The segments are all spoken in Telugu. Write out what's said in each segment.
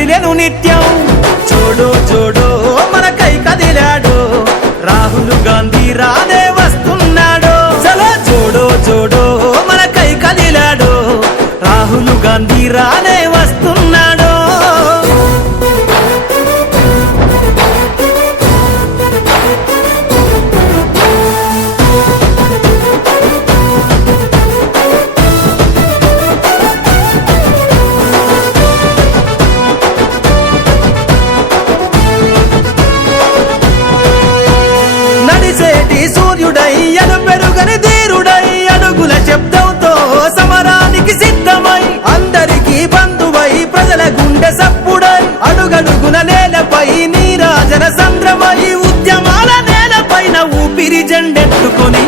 కదిలేను నిత్యం. చూడు చూడు మనకై కదిలాడు. రాహుల్ గాంధీ రానే వస్తున్నాడు. చలో చూడు చూడు మనకై కదిలాడు. రాహుల్ గాంధీ రానే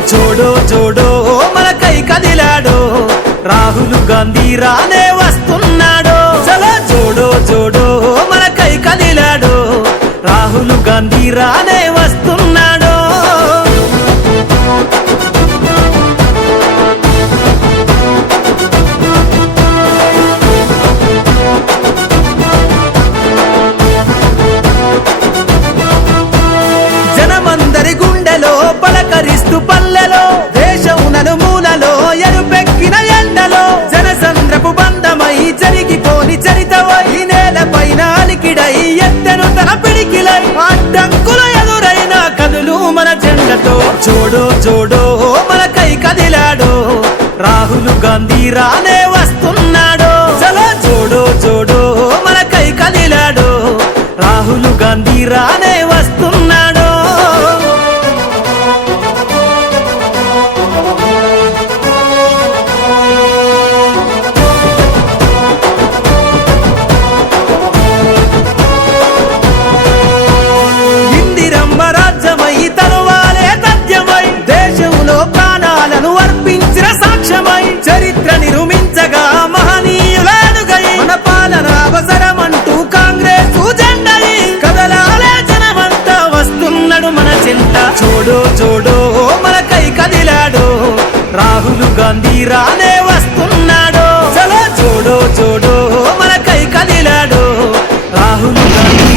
చూడో చూడో మన మనకై కదిలాడో. రాహుల్ గాంధీ రానే వస్తున్నాడు. చలో చూడో చూడో మనకై కదిలాడో. రాహుల్ గాంధీ రానే పలకరిస్తూ పల్లెలో దేశం నలుమూలలో ఎరుపెక్కిన ఎండలో జనసంద్రపు బంధమై జరిగిపోని నేల పైన అలికిడై ఎత్తెను తన పిడికిలై అడ్డంకుల ఎదురైన కదులు మన జెండతో. చూడో ఓ మనకై కదిలాడో రాహుల్ గాంధీ రానే వస్తున్నాడో. చలో చూడో ఓ మనకై కదిలాడో రాహుల్ గాంధీ రానే అవకాశమై చరిత్ర నిరుమించగా మహనీయులాడుగై మన పాలన అవసరమంటూ కాంగ్రెస్ జెండై కదలాలోచనమంతా వస్తున్నాడు మన చింత. చూడో చూడో మన కై కదిలాడు. రాహుల్ గాంధీ రానే వస్తున్నాడో. చలో చూడో చూడో మన కై కదిలాడు. రాహుల్ గాంధీ